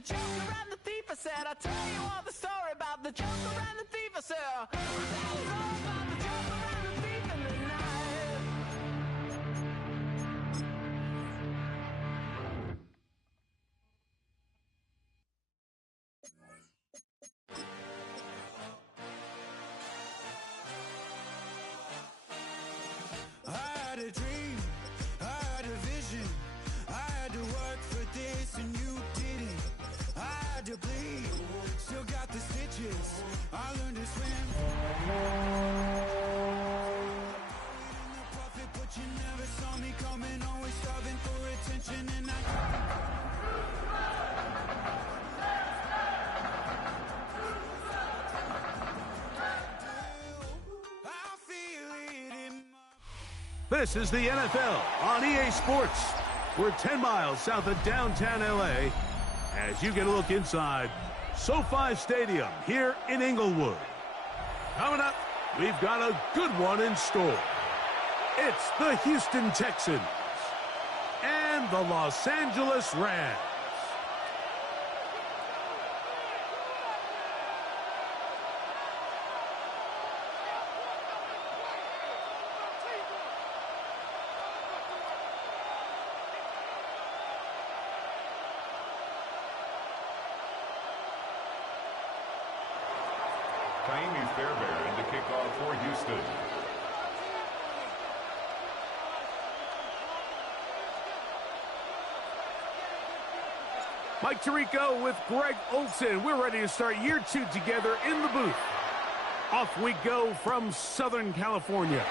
the Joker and the thief. I said, I'll tell you all the story about the Joker and the thief. I said, that was all about the Joker and the thief in the night. I had a dream, I had a vision, I had to work for this and you didn't. I had to bleed, still got the stitches, I learned to swim. In the profit, but you never saw me coming, always starving for attention and I feel it in my... This is the NFL on EA Sports. We're 10 miles south of downtown LA as you get a look inside SoFi Stadium here in Inglewood. Coming up, we've got a good one in store. It's the Houston Texans and the Los Angeles Rams. Kaimi Fairbairn to kick off for Houston. Mike Tirico with Greg Olsen. We're ready to start year 2 together in the booth. Off we go from Southern California.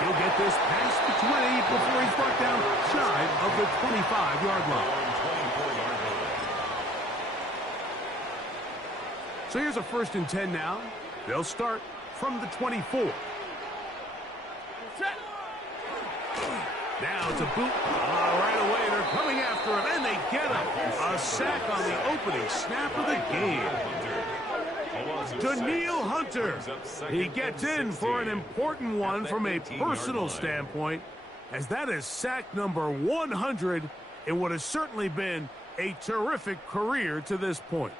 He'll get this past the 20 before he's brought down shy of the 25-yard line. So here's a 1st and 10 now. They'll start from the 24. Now it's a boot. Right away, they're coming after him, and they get him. A sack on the opening snap of the game. Danielle Hunter. He gets in for an important one from a personal standpoint, as that is sack number 100 in what has certainly been a terrific career to this point.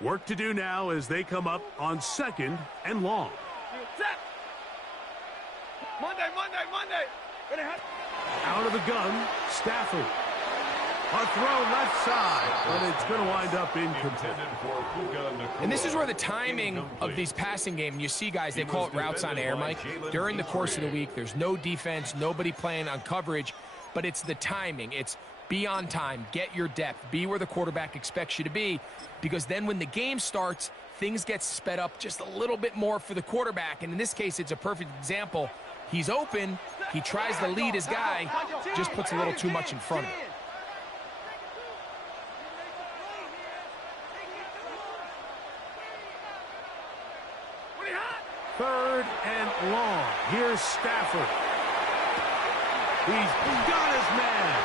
Work to do now as they come up on 2nd and long. Out of the gun, Stafford. A throw left side, but it's going to wind up incomplete. And this is where the timing of these passing games, you see guys, they call it routes on air, Mike. During the course of the week, there's no defense, nobody playing on coverage, but it's the timing. It's be on time, get your depth, be where the quarterback expects you to be, because then when the game starts, things get sped up just a little bit more for the quarterback, and in this case, it's a perfect example. He's open, he tries to lead his guy, just puts a little too much in front of him. Third and long. Here's Stafford. He's got his man.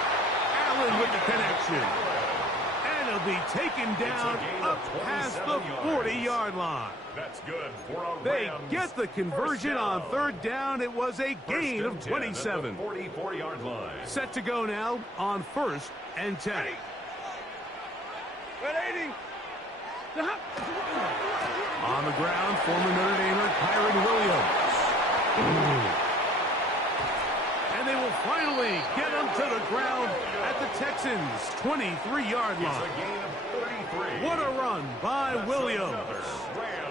Allen with the connection. And he'll be taken down up past the 40-yard line. That's good for a They get the conversion on 3rd down. It was a gain of 27. 44-yard line. Set to go now on 1st and 10. On the ground, former Notre Damer Kyren Williams. And they will finally get him to the ground at the Texans' 23-yard line. What a run by Williams.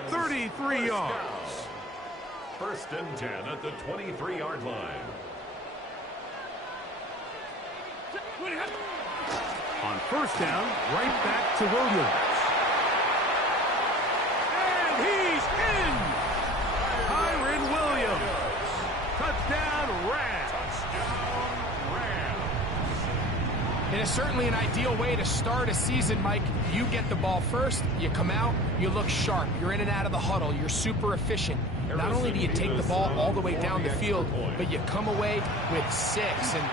33 yards. 1st and 10 at the 23-yard line. On 1st down, right back to Williams. And he's in! Kyren Williams. Touchdown, Rams. It is certainly an ideal way to start a season, Mike. You get the ball first, you come out, you look sharp, you're in and out of the huddle, you're super efficient. Not only do you take the ball all the way down the field, but you come away with 6. And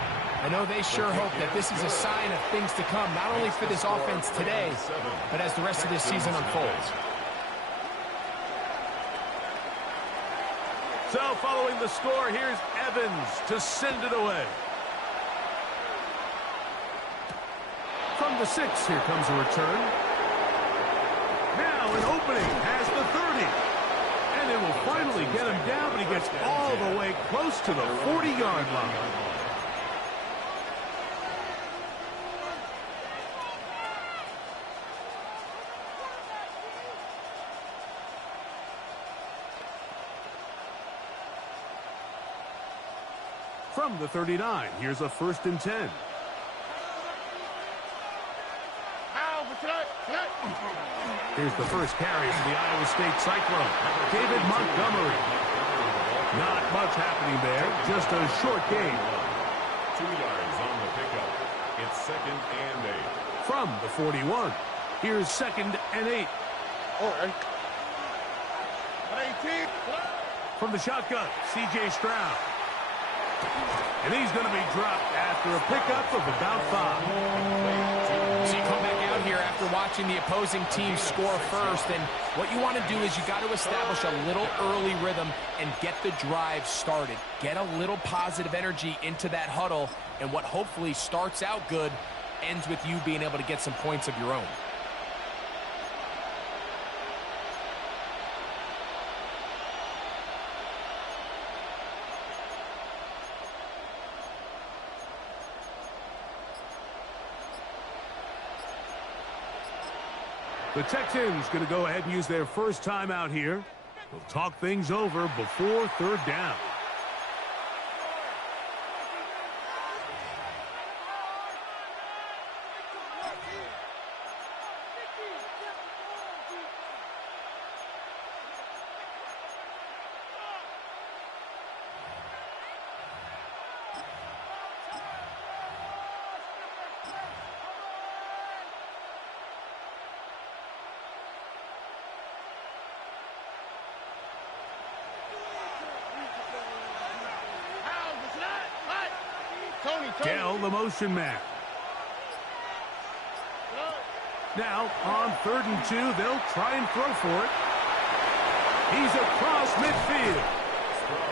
I know they sure hope that this is a sign of things to come, not only for this offense today, but as the rest of this season unfolds. So following the score, here's Evans to send it away. the 6. Here comes a return. Now an opening has the 30. And it will finally get him down, but he gets all the way close to the 40-yard line. From the 39, here's a 1st and 10. Here's the first carry for the Iowa State Cyclone, David Montgomery. Not much happening there, just a short gain. 2 yards on the pickup. It's 2nd and 8. From the 41, here's 2nd and 8. From the shotgun, C.J. Stroud. And he's going to be dropped after a pickup of about 5. So you come back out here after watching the opposing team score first, and what you want to do is you got to establish a little early rhythm and get the drive started. Get a little positive energy into that huddle, and what hopefully starts out good ends with you being able to get some points of your own. The Texans going to go ahead and use their first time out here. They'll talk things over before 3rd down. Dell, the motion man. Now, on 3rd and 2, they'll try and throw for it. He's across midfield.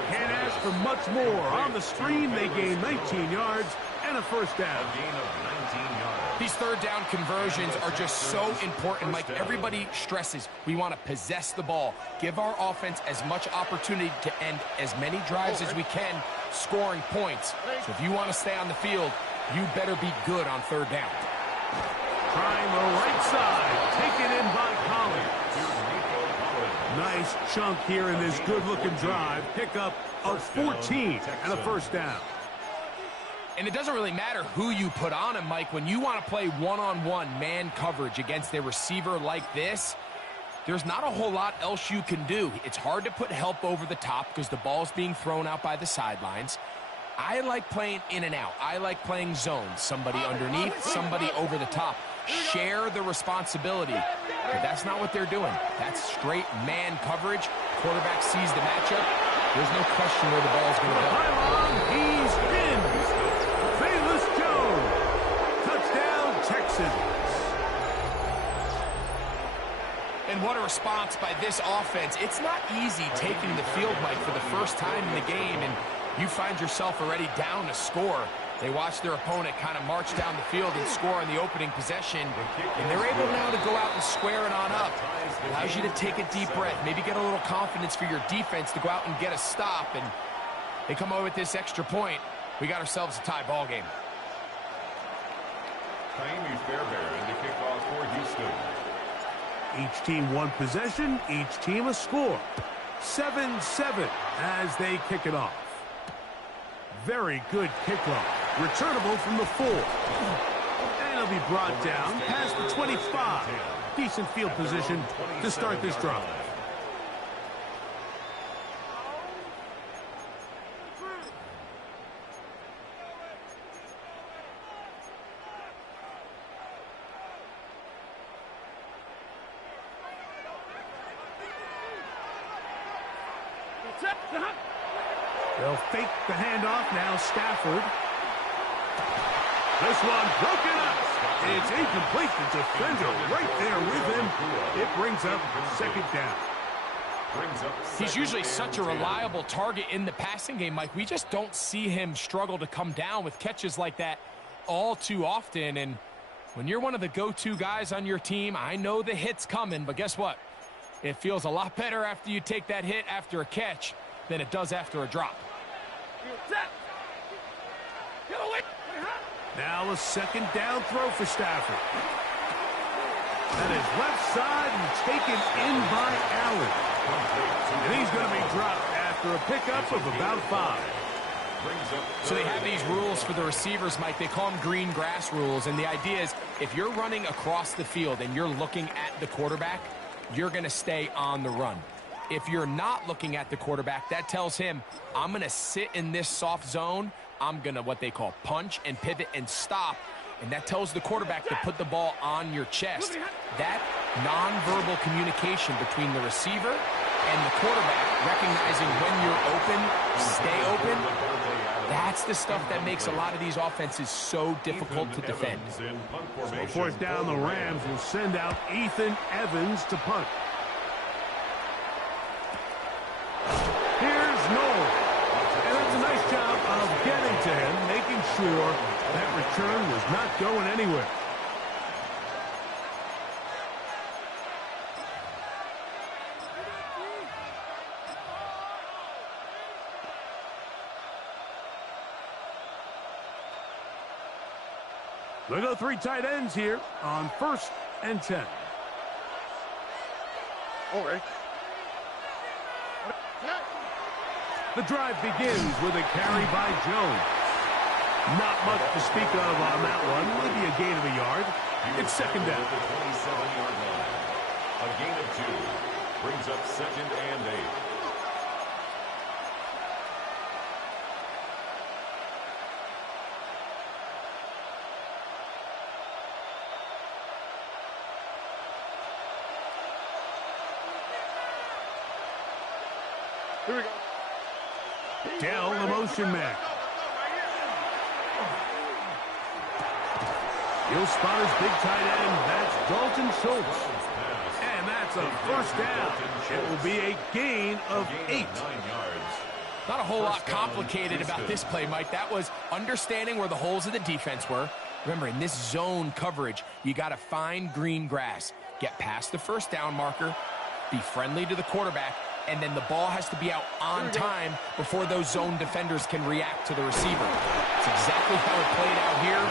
Can't ask for much more. On the screen, they gain 19 yards and a 1st down. A gain of 19 yards. These 3rd down conversions are just so important, Mike. Everybody stresses we want to possess the ball, give our offense as much opportunity to end as many drives as we can, scoring points. So if you want to stay on the field, you better be good on 3rd down. Trying the right side, taken in by Collins. Nice chunk here in this good-looking drive. Pickup of 14 and a 1st down. And it doesn't really matter who you put on him, Mike. When you want to play one-on-one man coverage against a receiver like this, there's not a whole lot else you can do. It's hard to put help over the top because the ball's being thrown out by the sidelines. I like playing in and out. I like playing zones. Somebody underneath, somebody over the top. Share the responsibility. But that's not what they're doing. That's straight man coverage. Quarterback sees the matchup. There's no question where the ball's going to go. Pylon, he's in. Bayless Jones. Touchdown, Texans. And what a response by this offense. It's not easy taking the field, Mike, for the first time in the game, and you find yourself already down a score. They watch their opponent kind of march down the field and score on the opening possession, and they're able now to go out and square it on up. Allows you to take a deep breath, maybe get a little confidence for your defense to go out and get a stop, and they come over with this extra point. We got ourselves a tie ball game. Miami Fairbairn to kick off for Houston. Each team one possession, each team a score. 7-7 as they kick it off. Very good kickoff. Returnable from the 4. And it'll be brought down past the 25. Decent field position to start this drive. They'll fake the handoff now. Stafford. This one broken up. It's incomplete. The defender right there with him. It brings up 2nd down. He's usually such a reliable target in the passing game, Mike. We just don't see him struggle to come down with catches like that all too often. And When you're one of the go-to guys on your team, I know the hit's coming, but guess what? It feels a lot better after you take that hit after a catch than it does after a drop. Now a second down throw for Stafford. That is left side and taken in by Allen. And he's going to be dropped after a pickup of about 5. So they have these rules for the receivers, Mike. They call them green grass rules. And the idea is if you're running across the field and you're looking at the quarterback, you're going to stay on the run. If you're not looking at the quarterback, that tells him, I'm going to sit in this soft zone. I'm going to what they call punch and pivot and stop. And that tells the quarterback to put the ball on your chest. That nonverbal communication between the receiver and the quarterback, recognizing when you're open, stay open, that's the stuff that makes a lot of these offenses so difficult to defend. So 4th down, the Rams will send out Ethan Evans to punt. Here's Noel. And that's a nice job of getting to him, making sure that return was not going anywhere. They go 3 tight ends here on 1st and 10. All right. The drive begins with a carry by Jones. Not much to speak of on that one. Maybe a gain of a yard. It's 2nd down. The 27-yard line. A gain of 2 brings up 2nd and 8. Here we go. Dell, the motion man. He'll spot his big tight end. That's Dalton Schultz. And that's a 1st down. It will be a gain of 8. Not a whole lot complicated about this play, Mike. That was understanding where the holes of the defense were. Remember, in this zone coverage, you got to find green grass. Get past the 1st down marker. Be friendly to the quarterback. And then the ball has to be out on time before those zone defenders can react to the receiver. It's exactly how it played out here.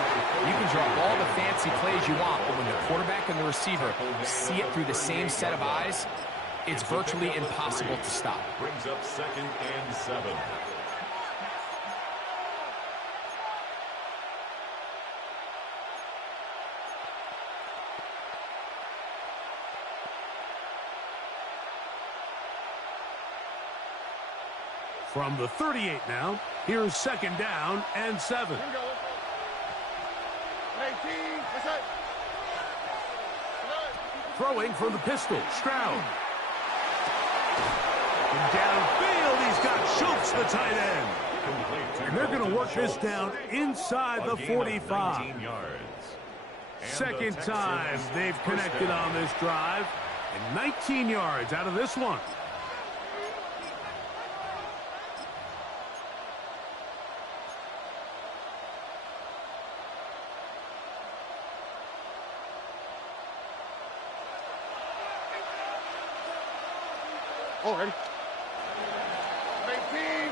You can draw all the fancy plays you want, but when the quarterback and the receiver see it through the same set of eyes, it's virtually impossible to stop. Brings up 2nd and 7. From the 38 now, here's 2nd down and 7. Here we go. 18. That's it. Throwing from the pistol, Stroud. And downfield, he's got Schultz, the tight end. And they're going to work this down inside the 45. 2nd time they've connected on this drive. And 19 yards out of this one. Already. 19.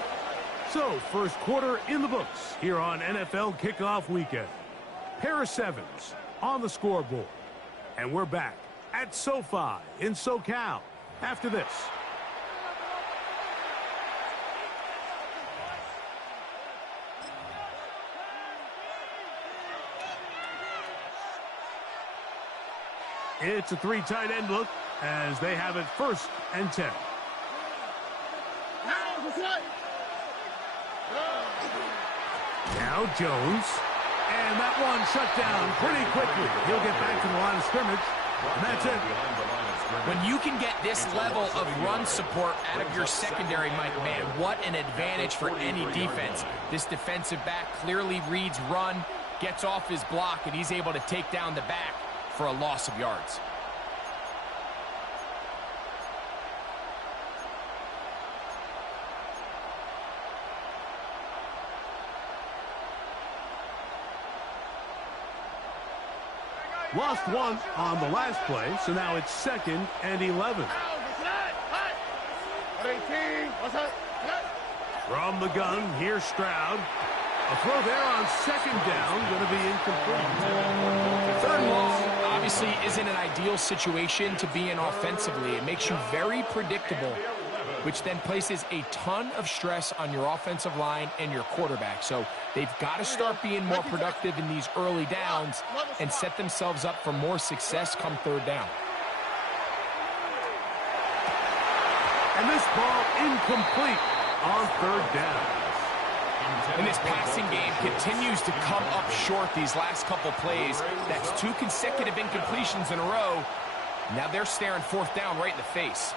So, 1st quarter in the books here on NFL Kickoff Weekend. Paris Evans on the scoreboard. And we're back at SoFi in SoCal after this. It's a 3 tight end look as they have it 1st and 10. Now Jones. And that one shut down pretty quickly. He'll get back to the line of scrimmage. And that's it. When you can get this level of run support out of your secondary, Mike, man, what an advantage for any defense. This defensive back clearly reads run, gets off his block, and he's able to take down the back for a loss of yards. Lost one on the last play, so now it's 2nd and 11. From the gun, here's Stroud. A throw there on 2nd down, going to be incomplete. 3rd and long obviously isn't an ideal situation to be in offensively. It makes you very predictable, which then places a ton of stress on your offensive line and your quarterback. So they've got to start being more productive in these early downs and set themselves up for more success come 3rd down. And this ball incomplete on 3rd down. And this passing game continues to come up short these last couple plays. That's 2 consecutive incompletions in a row. Now they're staring 4th down right in the face.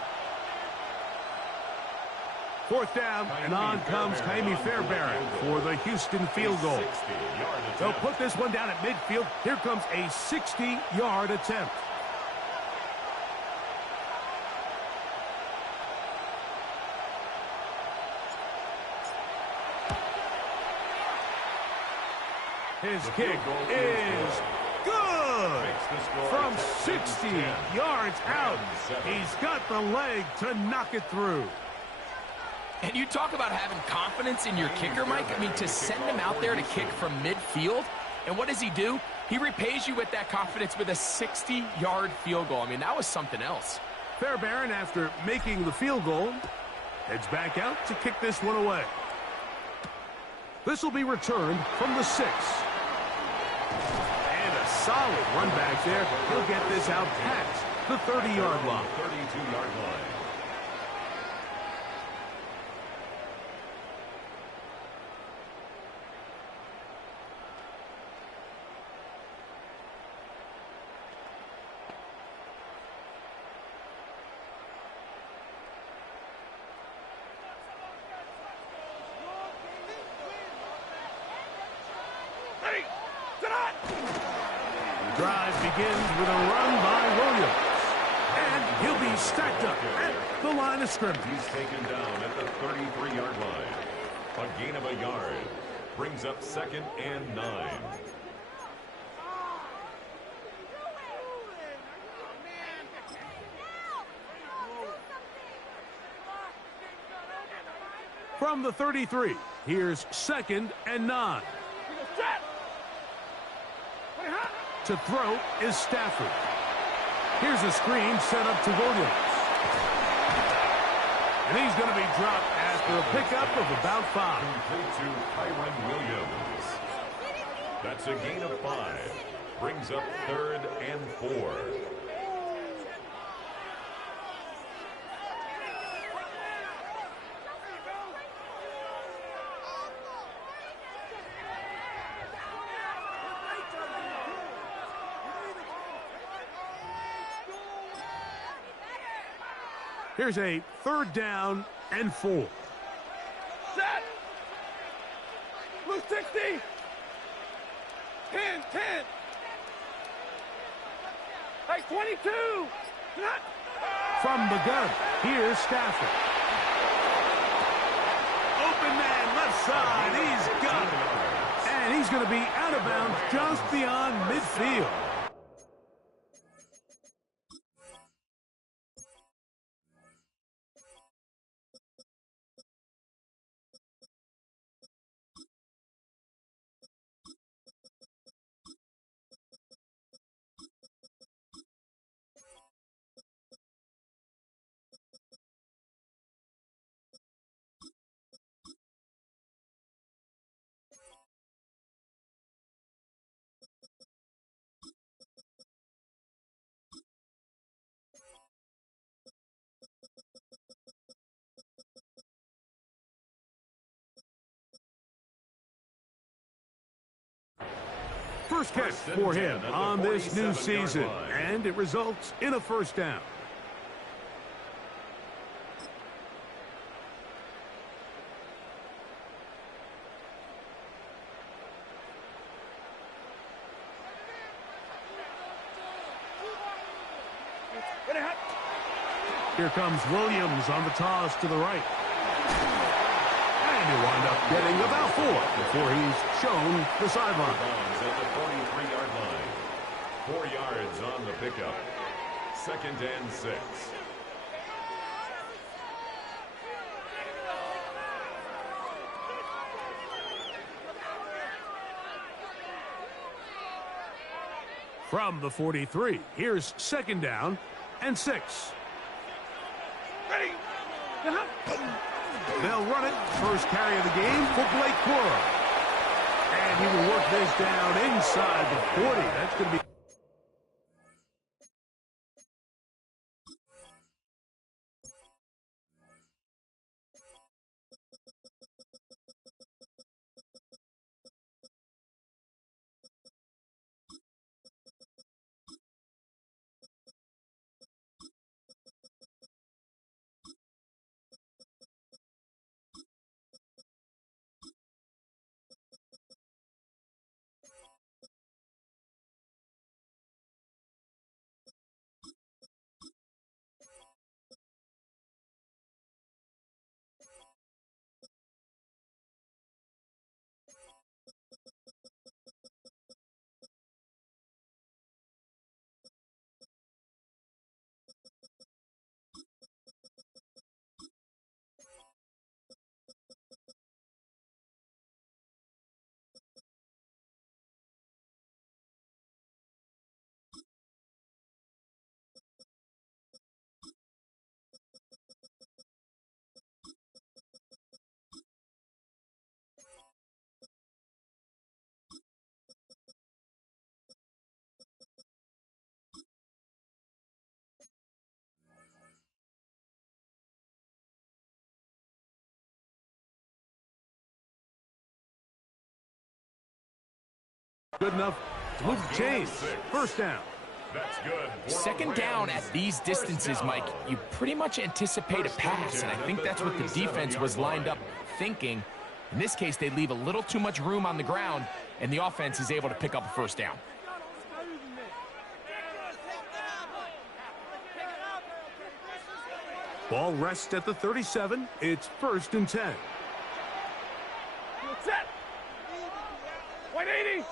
4th down, and on comes Ka'imi Fairbairn for the Houston field goal. They'll put this one down at midfield. Here comes a 60-yard attempt. His kick is good. From 60 yards out, he's got the leg to knock it through. And you talk about having confidence in your kicker, Mike. I mean, to send him out there to kick from midfield, and what does he do? He repays you with that confidence with a 60-yard field goal. I mean, that was something else. Fairbairn, after making the field goal, heads back out to kick this one away. This will be returned from the 6. And a solid run back there. He'll get this out past the 30-yard line. 32-yard line. Drive begins with a run by Williams. And he'll be stacked up at the line of scrimmage. He's taken down at the 33-yard line. A gain of a yard. Brings up 2nd and 9. From the 33, here's 2nd and 9. To throw is Stafford. Here's a screen set up to Williams. And he's going to be dropped after a pickup of about 5. Complete to Kyren Williams. That's a gain of 5. Brings up 3rd and 4. Here's a 3rd down and 4. Set. Blue 60. 10. Hey, 22. From the gun, here's Stafford. Open man, left side. He's got it. And he's going to be out of bounds just beyond midfield. First catch for him on this new season, and it results in a 1st down. Here comes Williams on the toss to the right. And he'll wind up getting about 4 before he's shown the sideline. At the 43-yard line. 4 yards on the pickup. 2nd and 6. From the 43, here's 2nd down and 6. Ready. They'll run it. First carry of the game for Blake Corum. And he will work this down inside the 40. That's going to be... Good enough to move the chains. 1st down. That's good. 2nd down at these distances, Mike, you pretty much anticipate a pass, and I think that's what the defense was lined up thinking. In this case, they leave a little too much room on the ground, and the offense is able to pick up a 1st down. Ball rests at the 37. It's 1st and 10. Set. 180.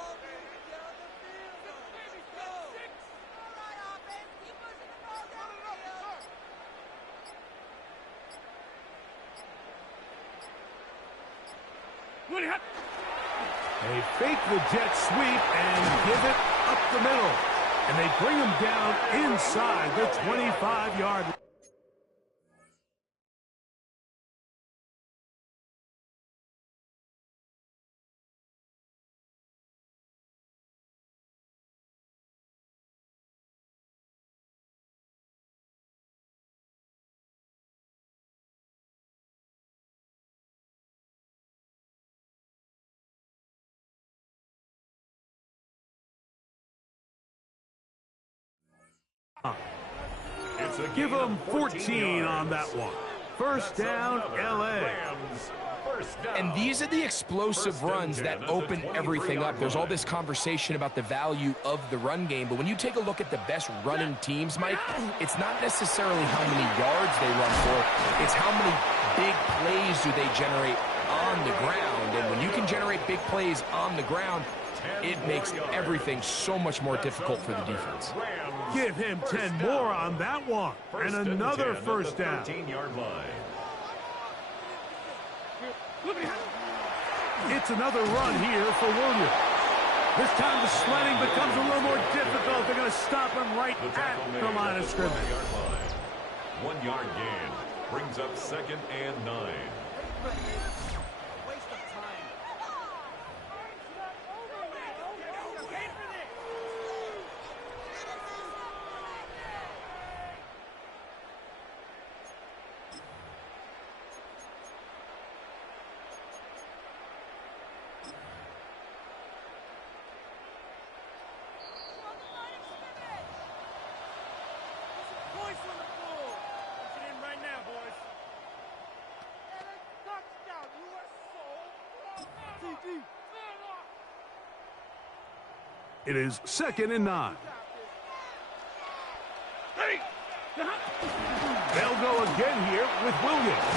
They fake the jet sweep and give it up the middle. And they bring him down inside the 25-yard line. Give them 14 on that one. 1st down, L.A. And these are the explosive runs that open everything up. There's all this conversation about the value of the run game, but when you take a look at the best running teams, Mike, it's not necessarily how many yards they run for, it's how many big plays do they generate on the ground. And when you can generate big plays on the ground, it makes everything so much more difficult for the defense. Give him 10 more on that one. And another 1st down. 13-yard line. It's another run here for Williams. This time the sledding becomes a little more difficult. They're going to stop him right at the line of scrimmage. 1-yard gain brings up 2nd and 9. It is 2nd and 9. They'll go again here with Williams.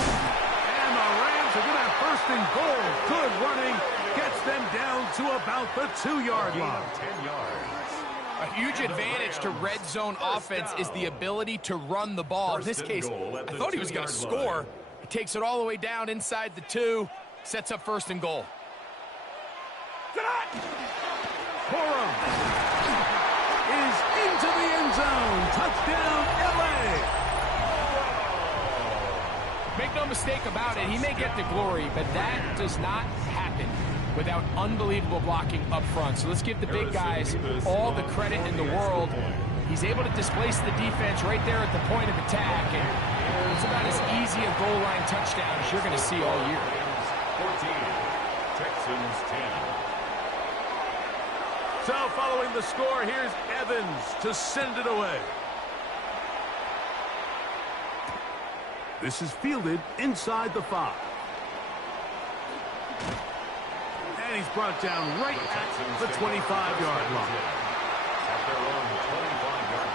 And the Rams are going to have 1st and goal. Good running. Gets them down to about the 2-yard line. 10 yards. A huge advantage to red zone offense is the ability to run the ball. In this case, I thought he was going to score. He takes it all the way down inside the 2, sets up 1st and goal. Corum is into the end zone. Touchdown, L.A. Make no mistake about it, he may get the glory, but that does not happen without unbelievable blocking up front. So let's give the big guys all the credit in the world. He's able to displace the defense right there at the point of attack, and it's about as easy a goal line touchdown as you're going to see all year. 14, Texans 10. So following the score, here's Evans to send it away. This is fielded inside the 5. And he's brought down right at the 25-yard line. At their own 25-yard line.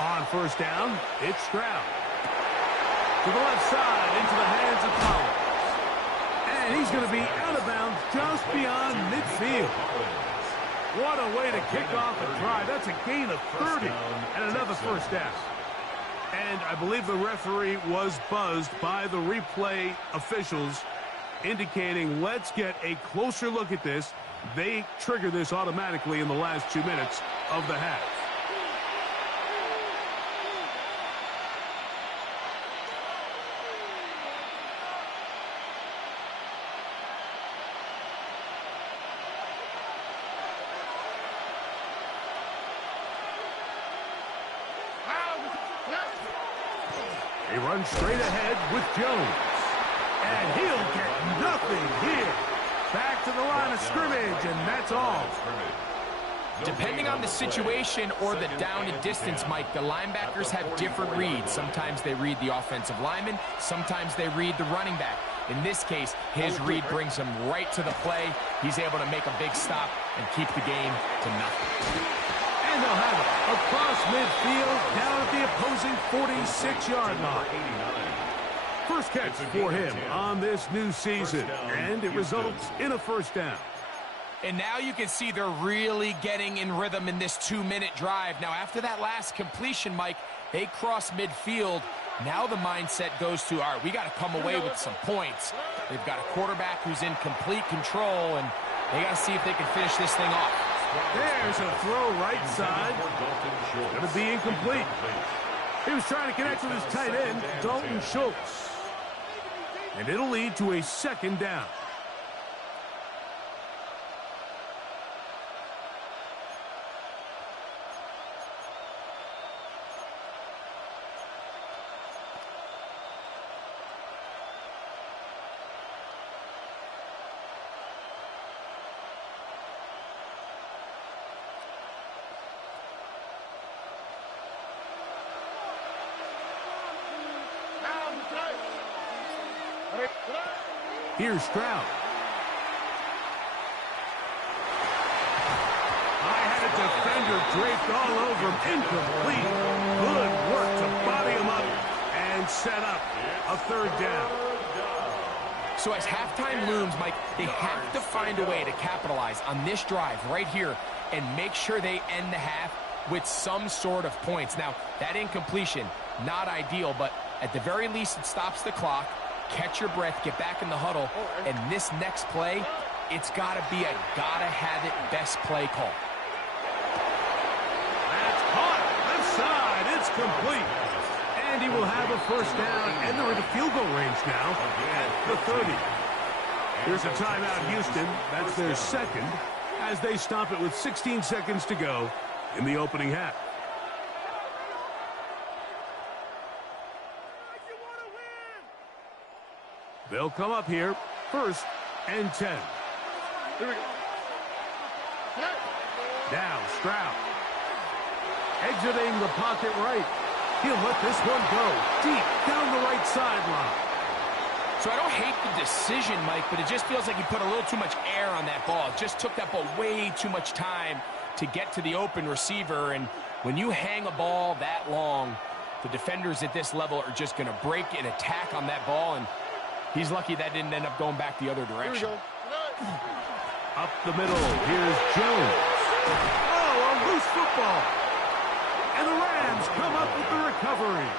On 1st down, it's Stroud. To the left side, into the hands of Collins. And he's going to be out of bounds just beyond midfield. What a way to kick off a drive. That's a gain of 30 and another 1st down. And I believe the referee was buzzed by the replay officials, indicating let's get a closer look at this. They trigger this automatically in the last 2 minutes of the half. He runs straight ahead with Jones. And he'll get nothing here. Back to the line of scrimmage, and that's all. Depending on the situation or the down and distance, Mike, the linebackers have different reads. Sometimes they read the offensive lineman. Sometimes they read the running back. In this case, his read brings him right to the play. He's able to make a big stop and keep the game to nothing. And they'll have it across midfield, down at the opposing 46-yard line. First catch for him on this new season, and it results in a 1st down. And now you can see they're really getting in rhythm in this 2-minute drive. Now, after that last completion, Mike, they cross midfield. Now the mindset goes to, all right, we got to come away with some points. They've got a quarterback who's in complete control, and they got to see if they can finish this thing off. There's a throw right side. Going to be incomplete. He was trying to connect with his tight end, Dalton Schultz. And it'll lead to a 2nd down. Here's Stroud. I had a defender draped all over him. Incomplete. Good work to body him up and set up a 3rd down. So as halftime looms, Mike, they have to find a way to capitalize on this drive right here and make sure they end the half with some sort of points. Now, that incompletion, not ideal, but at the very least it stops the clock. Catch your breath, get back in the huddle, and this next play, it's got to be a gotta-have-it best play call. That's caught. Left side. It's complete. And he will have a 1st down, and they're in the field goal range now at the 30. Here's a timeout, Houston. That's their 2nd, as they stop it with 16 seconds to go in the opening half. They'll come up here, 1st and 10. Here we go. Now Stroud. Exiting the pocket right. He'll let this one go deep down the right sideline. So I don't hate the decision, Mike, but it just feels like he put a little too much air on that ball. It just took that ball way too much time to get to the open receiver. And when you hang a ball that long, the defenders at this level are just going to break and attack on that ball. And he's lucky that didn't end up going back the other direction. Up the middle, here's Jones. Oh, a loose football. And the Rams come up with the recovery.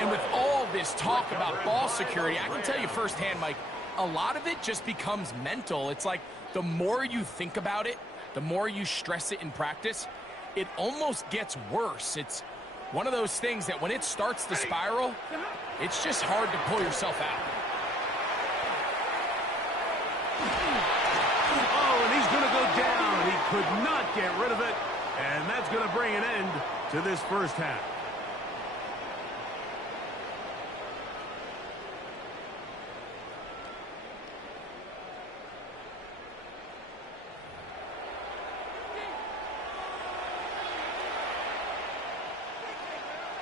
And with all this talk about ball security, I can tell you firsthand, Mike, a lot of it just becomes mental. It's like the more you think about it, the more you stress it in practice, it almost gets worse. It's one of those things that when it starts to spiral, it's just hard to pull yourself out. Oh, and he's going to go down. He could not get rid of it. And that's going to bring an end to this first half.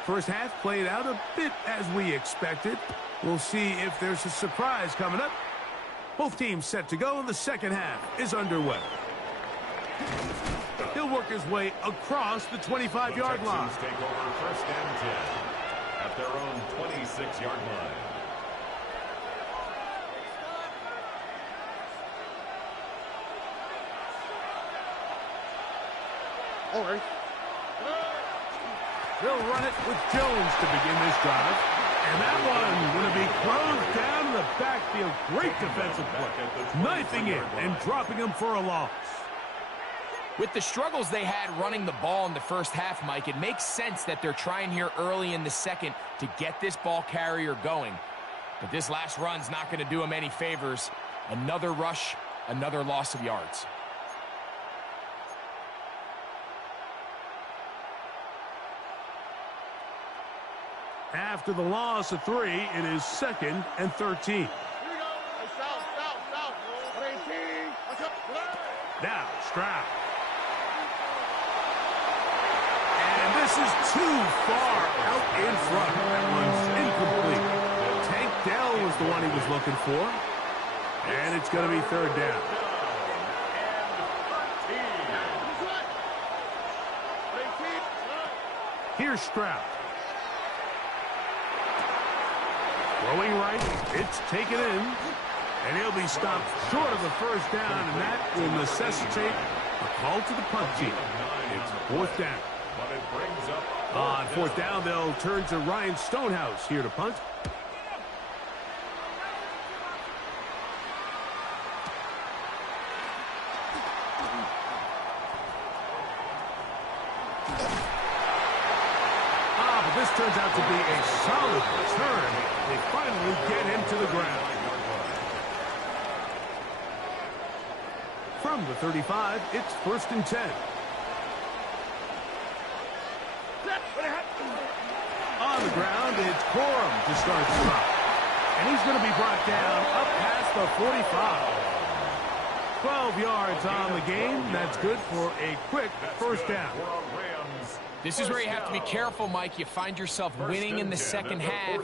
First half played out a bit as we expected. We'll see if there's a surprise coming up. Both teams set to go, and the second half is underway. He'll work his way across the 25-yard line. Take over first and 10 at their own 26-yard line. All right. They'll run it with Jones to begin this drive. And that one going to be closed down in the backfield. Great defensive play. Knifing it and dropping him for a loss. With the struggles they had running the ball in the first half, Mike, it makes sense that they're trying here early in the second to get this ball carrier going. But this last run's not going to do him any favors. Another rush, another loss of yards. After the loss of 3, it is 2nd and 13. Now, Stroud. And this is too far out in front. That one's incomplete. Tank Dell was the one he was looking for. And it's going to be 3rd down. Here's Stroud. Throwing right, it's taken in, and he'll be stopped short of the first down, and that will necessitate a call to the punt team. It's 4th down. On 4th down, they'll turn to Ryan Stonehouse here to punt. But this turns out to be a solid return. They finally get him to the ground. From the 35, it's 1st and 10. On the ground, it's Corum to start the run. And he's going to be brought down up past the 45. 12 yards on the game. That's good for a quick first down. This is where you have to be careful, Mike. You find yourself winning in the second half.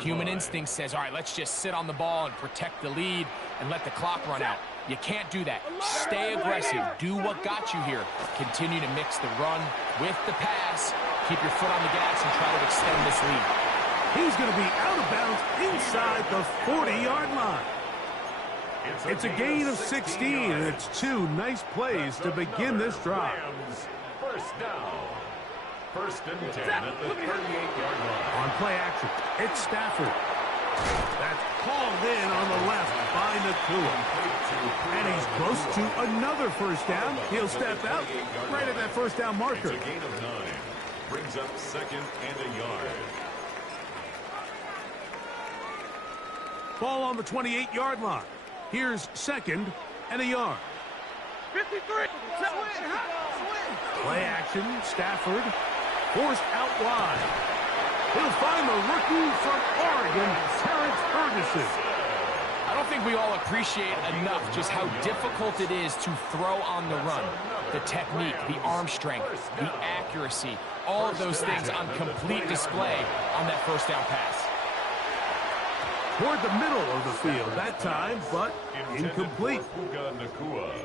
Human instinct says, all right, let's just sit on the ball and protect the lead and let the clock run out. You can't do that. Stay aggressive. Do what got you here. Continue to mix the run with the pass. Keep your foot on the gas and try to extend this lead. He's going to be out of bounds inside the 40-yard line. It's a gain of 16, and it's 2 nice plays to begin this drive. First down. 1st and 10 at the 38-yard line. On play action, it's Stafford. That's called in on the left by Nakua. And he's close to another first down. He'll step out right at that first down marker. It's a gain of 9. Brings up 2nd and a yard. Ball on the 28-yard line. Here's 2nd and a yard. 53. Play action, Stafford. Forced out wide. He'll find the rookie from Oregon, Terrence Ferguson. I don't think we all appreciate enough just how difficult it is to throw on the run. The technique, the arm strength, the accuracy, all of those things on complete display on that first down pass. toward the middle of the field that time, but incomplete.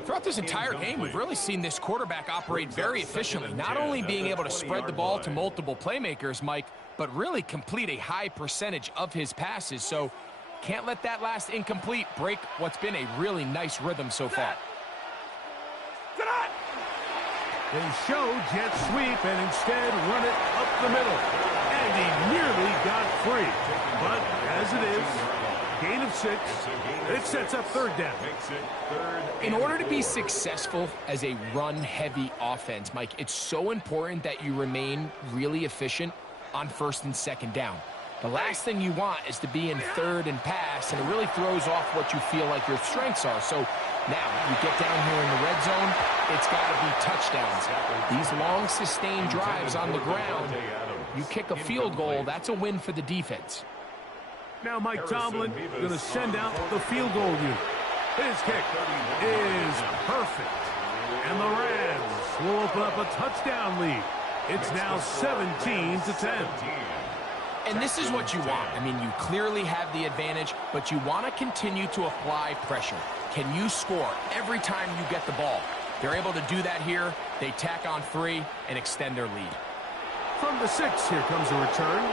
Throughout this entire game, we've really seen this quarterback operate very efficiently, not only being able to spread the ball to multiple playmakers, Mike, but really complete a high percentage of his passes. So can't let that last incomplete break what's been a really nice rhythm so far. They show jet sweep and instead run it up the middle. And he nearly got free. But as it is, gain of 6, it sets up third down. In order to be successful as a run-heavy offense, Mike, it's so important that you remain really efficient on first and second down. The last thing you want is to be in third and pass, and it really throws off what you feel like your strengths are. So now you get down here in the red zone, it's got to be touchdowns. These long sustained drives on the ground, you kick a field goal, that's a win for the defense. Now Mike Tomlin going to send out the field goal unit. His kick is perfect. And the Rams will open up a touchdown lead. It's now 17-10. And this is what you want. I mean, you clearly have the advantage, but you want to continue to apply pressure. Can you score every time you get the ball? They're able to do that here. They tack on 3 and extend their lead. From the 6, here comes a return.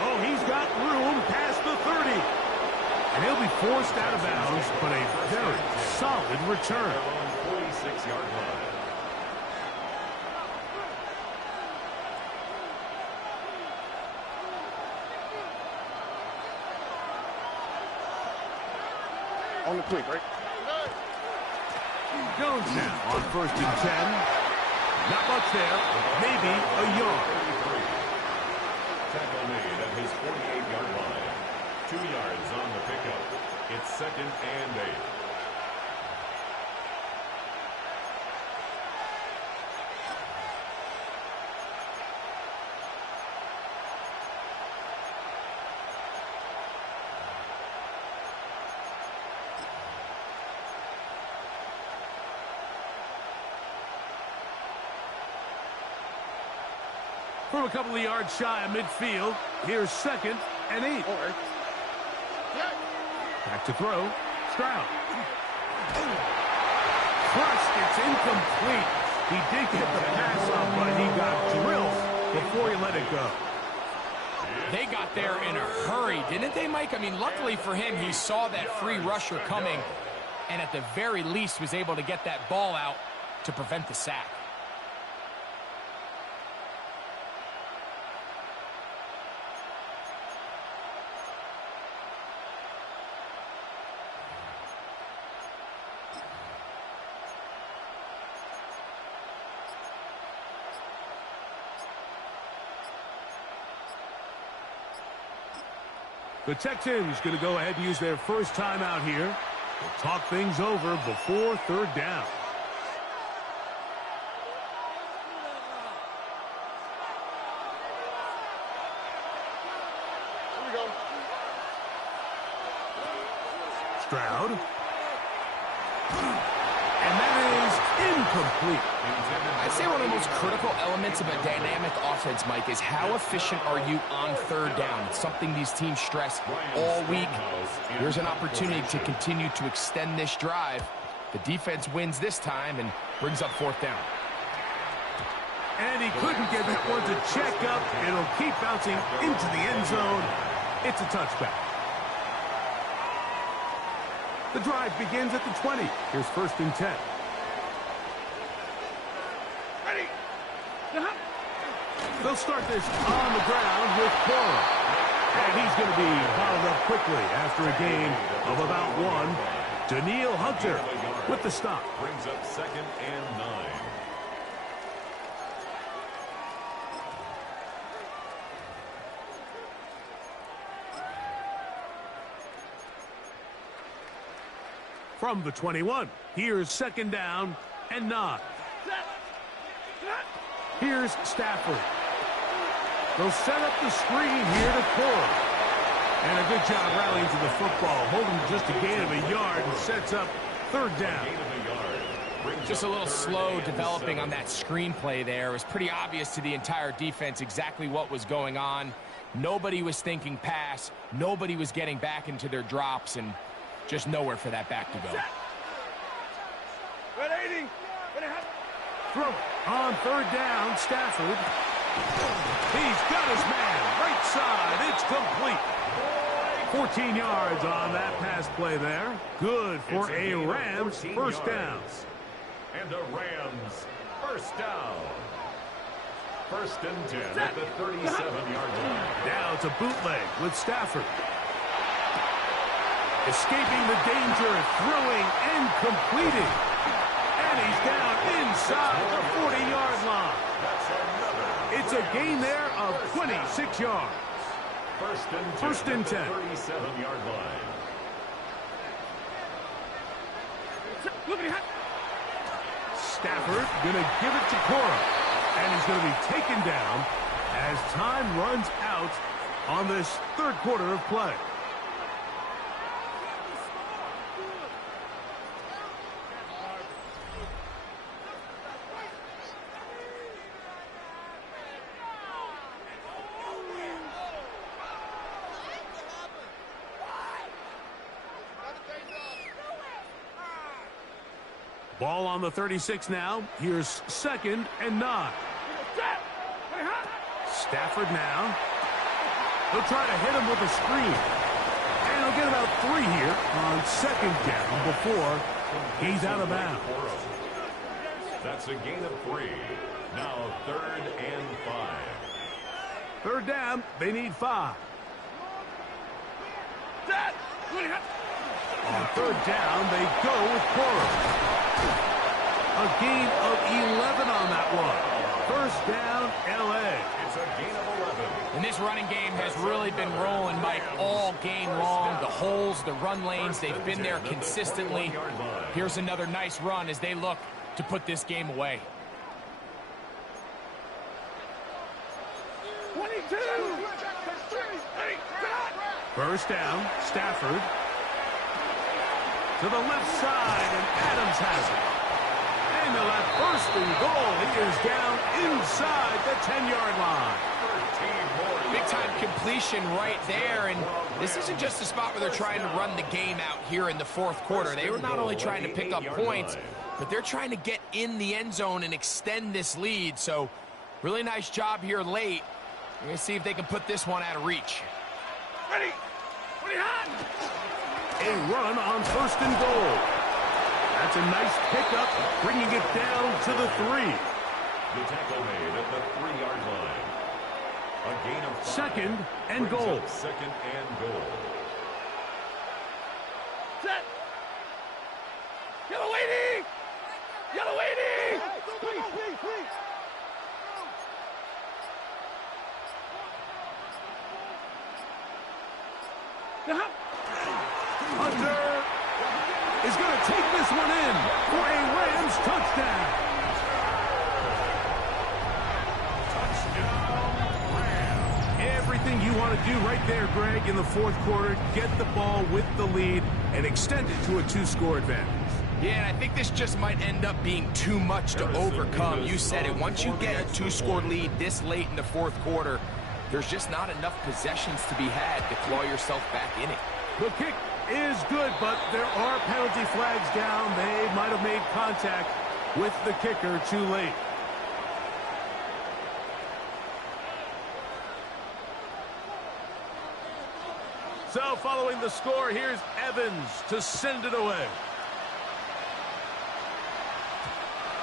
Oh, he's got room past the 30. And he'll be forced out of bounds, but a very solid return. 46-yard line. On the quick, right? Jones now on first and 10. Not much there. Maybe a yard. Tackle made at his 48-yard line. 2 yards on the pickup. It's 2nd and 8. From a couple of yards shy of midfield, here's 2nd and 8. Back to throw. Stroud. Crushed. It's incomplete. He did get the pass off, but he got drilled before he let it go. They got there in a hurry, didn't they, Mike? I mean, luckily for him, he saw that free rusher coming, and at the very least was able to get that ball out to prevent the sack. The Texans going to go ahead and use their first timeout here. They'll talk things over before third down. Here we go. Stroud. And that is incomplete. I'd say one of the most critical elements of a dynamic offense, Mike, is how efficient are you on third down. It's something these teams stress all week. Here's an opportunity to continue to extend this drive. The defense wins this time and brings up 4th down. And he couldn't get that one to check up. It'll keep bouncing into the end zone. It's a touchback. The drive begins at the 20. Here's 1st and 10. Ready. They'll start this on the ground with Cora. And he's going to be bottled up quickly after a gain of about 1. Danielle Hunter with the stop. Brings up 2nd and 9. From the 21, here's 2nd down and 9. Here's Stafford. They'll set up the screen here to Cora. And a good job rallying to the football, holding just a gain of a yard and sets up 3rd down. Just a little slow developing on that screenplay there. It was pretty obvious to the entire defense exactly what was going on. Nobody was thinking pass. Nobody was getting back into their drops, and just nowhere for that back to go. Throw on third down, Stafford. He's got his man, right side, it's complete. 14 yards on that pass play there. Good for a Rams first down. And a Rams first down. First and 10 at the 37-yard line. Now it's a bootleg with Stafford. Escaping the danger, throwing and completing. And he's down inside the 40-yard line. It's a gain there of 26 yards. First and 10. 37-yard line. Stafford going to give it to Cora. And he's going to be taken down as time runs out on this third quarter of play. Ball on the 36 now. Here's 2nd and 9. Stafford now. He'll try to hit him with a screen. And he'll get about 3 here on 2nd down before he's out of bounds. That's a gain of 3. Now 3rd and 5. 3rd down, they need 5. On 3rd down, they go with Cora. A gain of 11 on that one. First down, L.A. It's a gain of 11. And this running game has really been rolling, Mike, all game long. The holes, the run lanes, they've been there consistently. Here's another nice run as they look to put this game away. 22. First down, Stafford. To the left side, and Adams has it. And the left first and goal. He is down inside the 10-yard line. Big-time completion right there, and this isn't just a spot where they're trying to run the game out here in the fourth quarter. They were not only trying to pick up points, but they're trying to get in the end zone and extend this lead. So, really nice job here late. We're going to see if they can put this one out of reach. Ready. Hot. A run on 1st and goal. That's a nice pickup, bringing it down to the 3. The tackle made at the 3-yard line. A gain of 5. 2nd and goal. 2nd and goal. Set. Yellow waiting. Yellow waiting. Please. Hunter is going to take this one in for a Rams touchdown. Everything you want to do right there, Greg, in the fourth quarter. Get the ball with the lead and extend it to a 2-score advantage. Yeah, and I think this just might end up being too much to overcome. You said it. Once you get a 2-score lead this late in the fourth quarter, there's just not enough possessions to be had to claw yourself back in it. The kick is good, but there are penalty flags down. They might have made contact with the kicker too late. So following the score, here's Evans to send it away.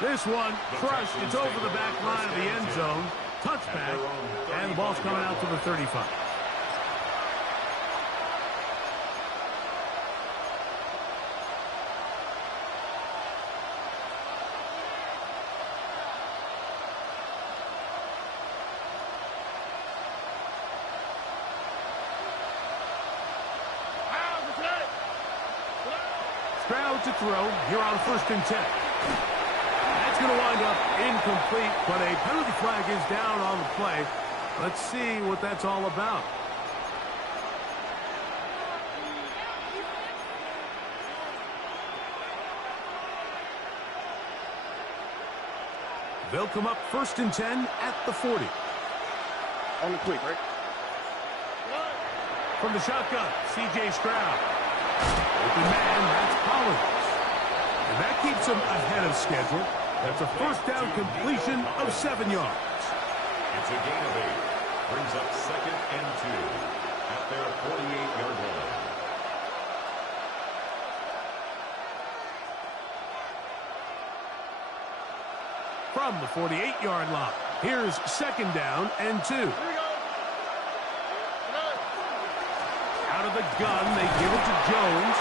This one crushed. It's over the back line of the end zone. Touchback, and the ball's coming out to the 35. Stroud to throw here on 1st and 10. That's going to wind up incomplete, but a penalty flag is down on the play. Let's see what that's all about. They'll come up 1st and 10 at the 40. On the quick, right? From the shotgun, C.J. Stroud. Open man, that's Collins. And that keeps him ahead of schedule. That's a first down completion of 7 yards. It's a gain of 8. Brings up 2nd and 2 at their 48-yard line. From the 48-yard line, here's 2nd down and 2. Out of the gun, they give it to Jones.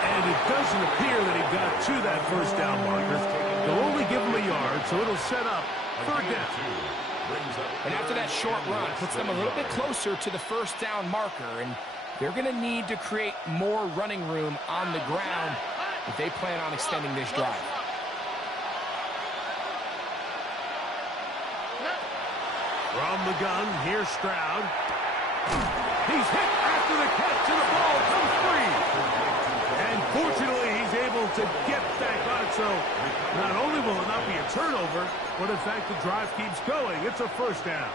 And it doesn't appear that he got to that first down marker. They'll only give him a yard, so it'll set up 3rd down. And after that short run, puts them a little bit closer to the first down marker. And they're going to need to create more running room on the ground if they plan on extending this drive. From the gun, here's Stroud. He's hit after the catch, and the ball comes free. And fortunately, he's able to get back on it, so not only will it not be a turnover, but in fact, the drive keeps going. It's a first down.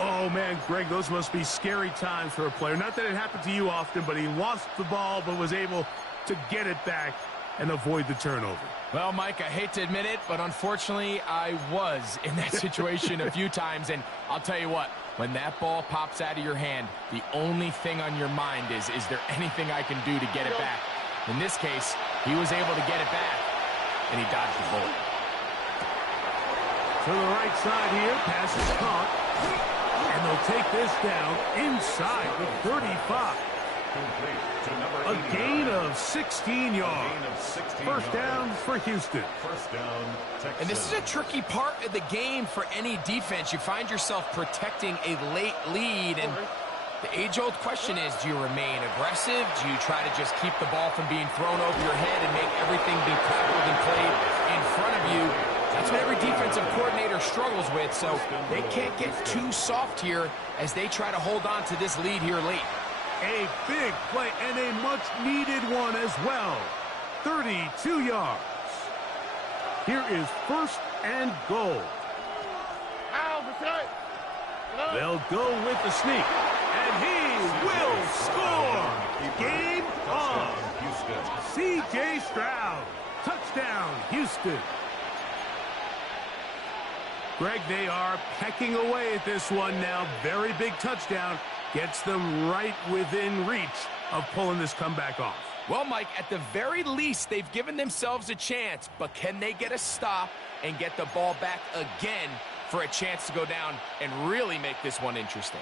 Oh, man, Greg, those must be scary times for a player. Not that it happened to you often, but he lost the ball, but was able to get it back and avoid the turnover. Well, Mike, I hate to admit it, but unfortunately, I was in that situation a few times. And I'll tell you what, when that ball pops out of your hand, the only thing on your mind is there anything I can do to get it back? In this case, he was able to get it back, and he dodged the bullet. To the right side here, pass is caught. And they'll take this down inside the 35. A gain of 16 yards. First down for Houston. First down, Texans. And this is a tricky part of the game for any defense. You find yourself protecting a late lead, and the age-old question is, do you remain aggressive? Do you try to just keep the ball from being thrown over your head and make everything be tackled and played in front of you? That's what every defensive coordinator struggles with, so they can't get too soft here as they try to hold on to this lead here late. A big play and a much-needed one as well. 32 yards. Here is 1st and goal. They'll go with the sneak, and he will score. Game on. C.J. Stroud. Touchdown, Houston. Greg, they are pecking away at this one now. Very big touchdown. Gets them right within reach of pulling this comeback off. Well, Mike, at the very least, they've given themselves a chance, but can they get a stop and get the ball back again for a chance to go down and really make this one interesting?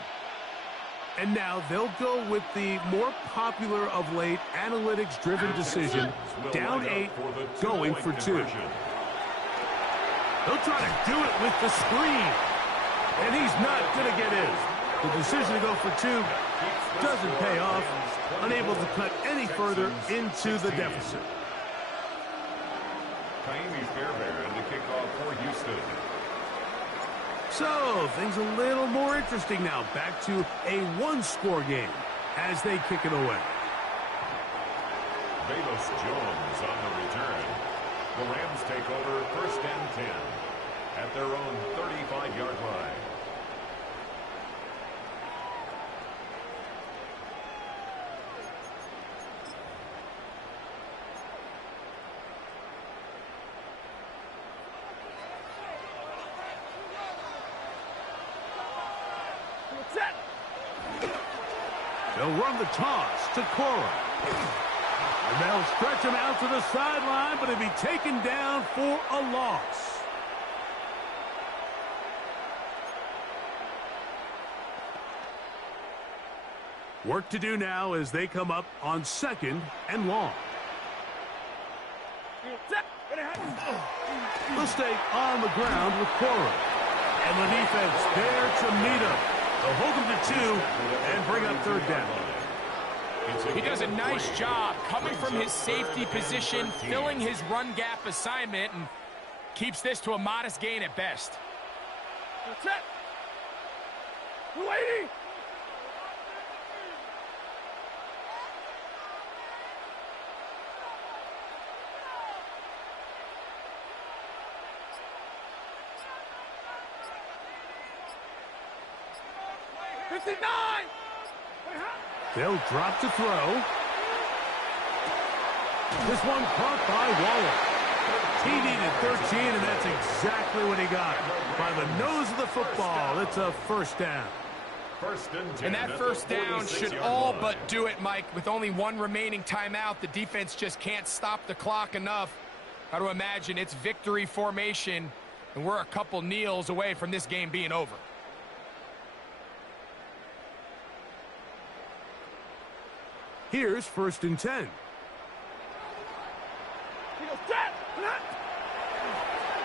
And now they'll go with the more popular of late analytics-driven decision, down 8, going for 2. They'll try to do it with the screen, and he's not going to get in. The decision to go for 2 doesn't pay off, unable to cut any further into the deficit. Kaimi Fairbairn to kick off for Houston. So, things a little more interesting now. Back to a one-score game as they kick it away. Velus Jones on the return. The Rams take over 1st and 10 at their own 35-yard line. They'll run the toss to Cora. And they'll stretch him out to the sideline, but he'll be taken down for a loss. Work to do now as they come up on 2nd and long. They'll stay on the ground with Cora. And the defense there to meet him. They'll hold him to 2 and bring up 3rd down. He does a nice job coming from his safety position, filling his run gap assignment, and keeps this to a modest gain at best. That's it. 280. $59. They'll drop to throw. This one caught by Waller. He needed 13, and that's exactly what he got. By the nose of the football, it's a first down. First and 10. And that first down should all but do it, Mike. With only one remaining timeout, the defense just can't stop the clock enough. Got to imagine it's victory formation, and we're a couple kneels away from this game being over. Here's first and 10.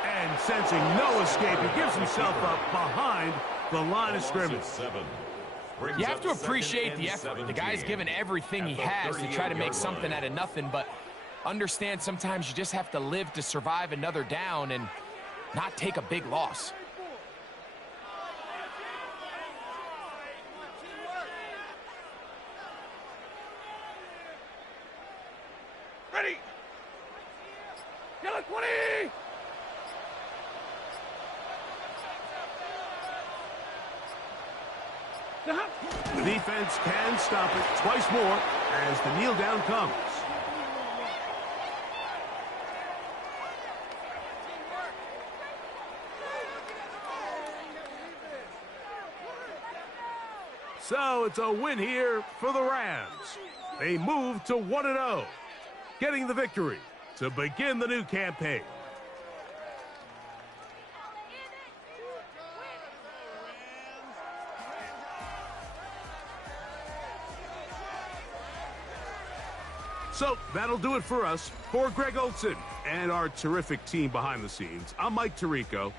And sensing no escape, he gives himself up behind the line of scrimmage. You have to appreciate the effort. The guy's given everything he has to try to make something out of nothing, but understand sometimes you just have to live to survive another down and not take a big loss. Ready. Yellow 20. The defense can stop it twice more as the kneel down comes. So it's a win here for the Rams. They move to 1-0, getting the victory to begin the new campaign. So that'll do it for us. For Greg Olson and our terrific team behind the scenes, I'm Mike Tirico.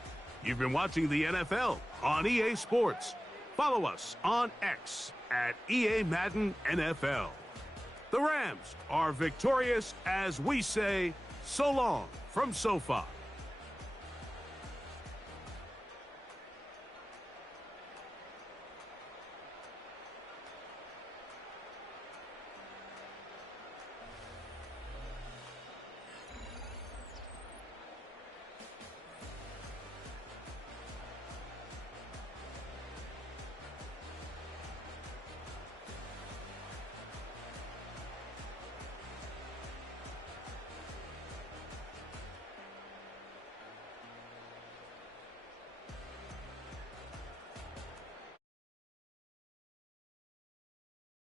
You've been watching the NFL on EA Sports. Follow us on X at EA Madden NFL. The Rams are victorious as we say so long from SoFi.